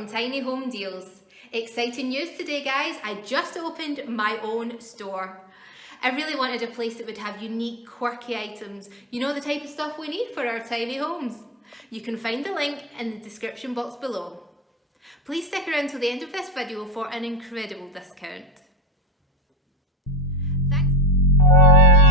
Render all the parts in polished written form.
from Tiny Home Deals. Exciting news today, guys. I just opened my own store. I really wanted a place that would have unique, quirky items. You know, the type of stuff we need for our tiny homes. You can find the link in the description box below. Please stick around till the end of this video for an incredible discount. Thanks.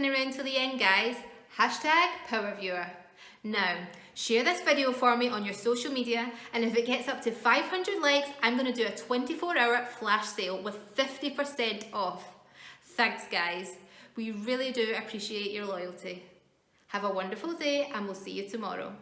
sticking around till the end, guys. #PowerViewer. Now, share this video for me on your social media, and if it gets up to 500 likes, I'm going to do a 24-hour flash sale with 50% off. Thanks, guys. We really do appreciate your loyalty. Have a wonderful day, and we'll see you tomorrow.